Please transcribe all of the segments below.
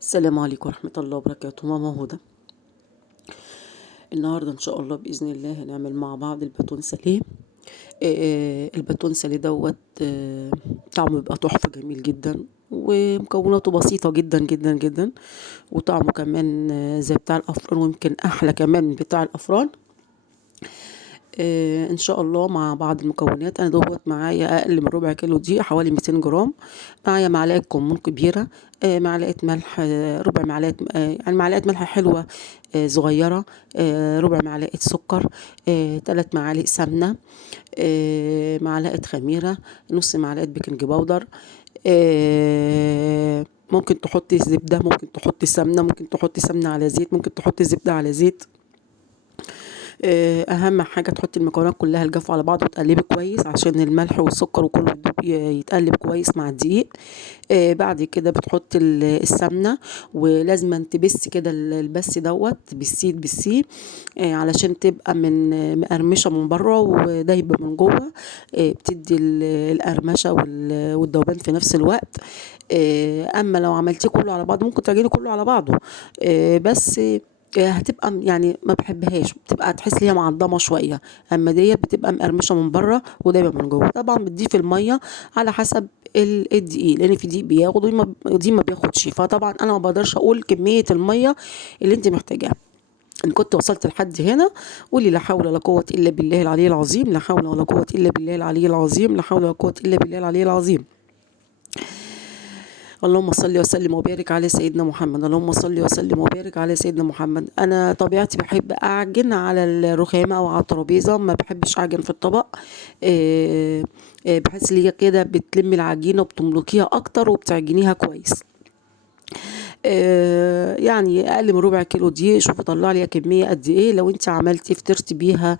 السلام عليكم ورحمة الله وبركاته. ماما هدى. النهاردة إن شاء الله بإذن الله هنعمل مع بعض الباتون ساليه. الباتون ساليه دوت طعمه بيبقى تحفة جميل جدا، ومكوناته بسيطة جدا جدا جدا، وطعمه كمان زي بتاع الأفران، ويمكن أحلى كمان من بتاع الأفران. ان شاء الله مع بعض المكونات. انا دوت معايا اقل من ربع كيلو دقيق، حوالي 200 جرام. معايا معلقه كمون كبيره، معلقه ملح، ربع معلقه، يعني معلقه ملح حلوه صغيره، ربع معلقه سكر، 3 معالق سمنه، معلقه خميره، نص معلقه بيكنج باودر. ممكن تحطي زبده، ممكن تحطي سمنه، ممكن تحطي سمنه على زيت، ممكن تحطي زبده على زيت. اهم حاجه تحطي المكونات كلها الجافه على بعض وتقلبي كويس عشان الملح والسكر وكله يتقلب كويس مع الدقيق. بعد كده بتحطي السمنه، ولازم تبسي كده البس دوت بالسي علشان تبقى مقرمشه من بره ودايبه من جوه. بتدي القرمشه والذوبان في نفس الوقت. اما لو عملتيه كله على بعضه ممكن تعجني كله على بعضه، بس هتبقى يعني ما بحبهاش، بتبقى تحس ليها معضمه شويه. اما ديت بتبقى مقرمشه من بره ودايما من جوه. طبعا بتضيف الميه على حسب الدقيق، لان في دقيق بياخد ودي ما بياخدش، فطبعا انا ما بقدرش اقول كميه الميه اللي انت محتاجاها. ان كنت وصلت لحد هنا قولي لا حول ولا قوه الا بالله العلي العظيم، لا حول ولا قوه الا بالله العلي العظيم، لا حول ولا قوه الا بالله العلي العظيم. اللهم صل وسلم وبارك على سيدنا محمد، اللهم صل وسلم وبارك على سيدنا محمد. انا طبيعتي بحب اعجن على الرخامه او على الترابيزه، ما بحبش اعجن في الطبق. بحس ليا كده بتلمي العجينه وبتملكيها اكتر وبتعجنيها كويس. يعني اقل من ربع كيلو دي، شوفي طلع لي كميه قد ايه. لو انت عملتي فطرتي بيها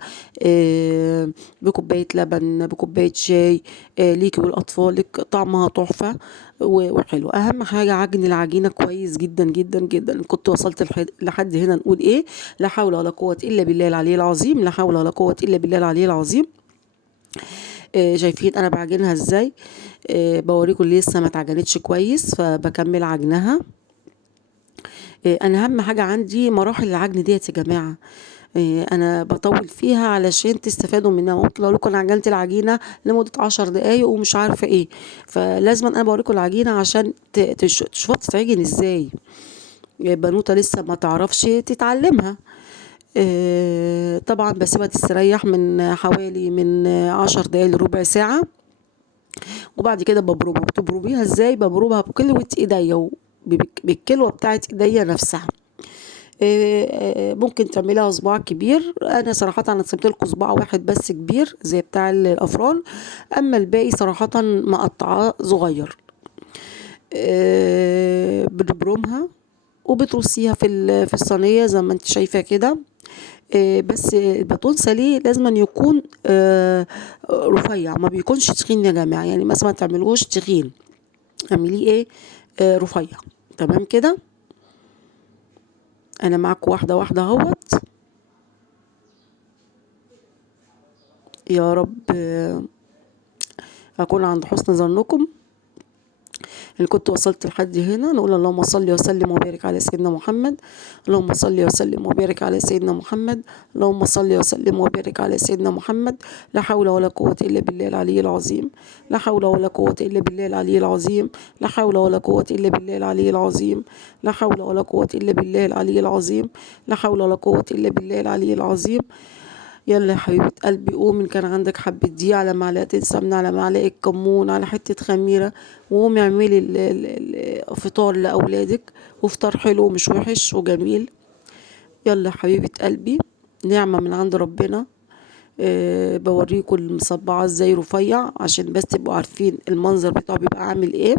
بكوبايه لبن، بكوبايه شاي، ليكي ولاطفالك، طعمها تحفه وحلو. اهم حاجه عجن العجينه كويس جدا جدا جدا. كنت وصلت لحد هنا نقول ايه؟ لا حول ولا قوه الا بالله العلي العظيم، لا حول ولا قوه الا بالله العلي العظيم. شايفين انا بعجنها ازاي؟ بوريكم لسه ما اتعجنتش كويس فبكمل عجنها. انا اهم حاجه عندي مراحل العجن ديت يا جماعه. انا بطول فيها علشان تستفادوا منها. ممكن اقول لكم انا عجنت العجينه لمده 10 دقايق ومش عارفه ايه، فلازم انا بوريكم العجينه عشان تشوفوا تتعجن ازاي. بنوته لسه ما تعرفش تتعلمها. طبعا بسيبها تستريح من حوالي من 10 دقايق لربع ساعه، وبعد كده ببرمها. بتبرميها ازاي؟ ببرمها بكلوة ايديا، بالكلوة بتاعت ايديا نفسها. ممكن تعمليها صباع كبير. انا صراحه انا سبت لكم صباع واحد بس كبير زي بتاع الافران، اما الباقي صراحه مقطعاه صغير. بنبرمها وبترصيها في الصينيه زي ما انت شايفه كده. بس الباتون ساليه لازم أن يكون رفيع، ما بيكونش تخين يا جماعه. يعني مثلا ما تعملوش تخين، اعمليه ايه؟ رفيع. تمام كده. انا معاكم واحده واحده اهوت. يا رب اكون عند حسن ظنكم. ان كنت وصلت لحد هنا نقول اللهم صل وسلم وبارك على سيدنا محمد، اللهم صل وسلم وبارك على سيدنا محمد، اللهم صل وسلم وبارك على سيدنا محمد. لا حول ولا قوة الا بالله العلي العظيم، لا حول ولا قوة الا بالله العلي العظيم، لا حول ولا قوة الا بالله العلي العظيم، لا حول ولا قوة الا بالله العلي العظيم، لا حول ولا قوة الا بالله العلي العظيم. يلا يا حبيبة قلبي قومي، إن كان عندك حبة دي على معلقتين سمنة على معلقة كمون على حتة خميرة، وقومي اعملي الفطار لأولادك، وفطار حلو مش وحش وجميل. يلا يا حبيبة قلبي، نعمة من عند ربنا. بوريكم المصبعة ازاي رفيع عشان بس تبقوا عارفين المنظر بتاعه بيبقى عامل ايه.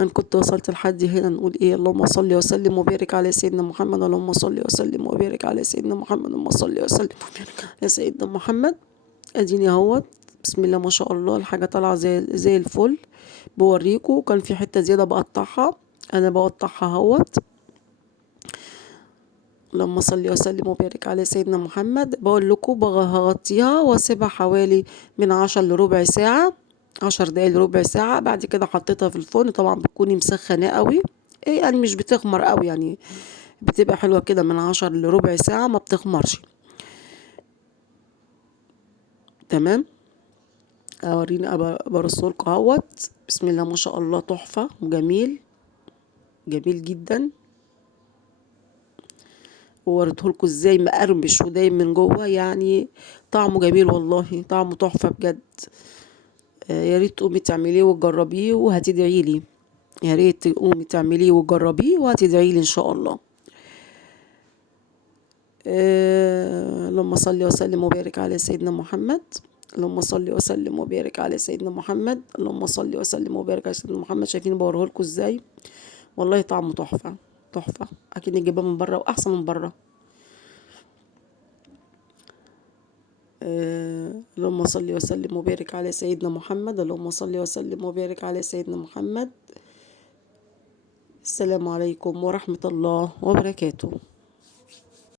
أنا كنت وصلت لحد هنا نقول إيه؟ اللهم صل وسلم وبارك على سيدنا محمد، اللهم صل وسلم وبارك على سيدنا محمد، اللهم صل وسلم وبارك على سيدنا محمد. أديني اهوت، بسم الله ما شاء الله، الحاجة طالعة زي الفل. بوريكم كان في حتة زيادة بقطعها، أنا بقطعها اهوت. اللهم صل وسلم وبارك على سيدنا محمد. بقول لكم هغطيها واسيبها حوالي من 10 لربع ساعة، 10 دقايق لربع ساعة. بعد كده حطيتها في الفرن، طبعا بتكوني مسخناه قوي، يعني مش بتخمر قوي، يعني بتبقى حلوة كده من 10 لربع ساعة، ما بتخمرش. تمام. اوريني برسولكوا اهوت. بسم الله ما شاء الله، تحفة وجميل، جميل جدا. ووريتهولكوا ازاي مقرمش ودايب من جوه، يعني طعمه جميل والله، طعمه تحفة بجد. يا ريت تقومي تعمليه وتجربيه وهتدعيلي. يا ريت تقومي تعمليه وتجربيه وهتدعيلي ان شاء الله. اللهم صل وسلم وبارك على سيدنا محمد. اللهم صل وسلم وبارك على سيدنا محمد. اللهم صل وسلم وبارك على سيدنا محمد. شايفين بوريهولكوا ازاي؟ والله طعمه تحفة، تحفة. اكيد نجيبها من بره واحسن من بره. اللهم صل وسلم وبارك على سيدنا محمد. اللهم صل وسلم وبارك على سيدنا محمد. السلام عليكم ورحمة الله وبركاته.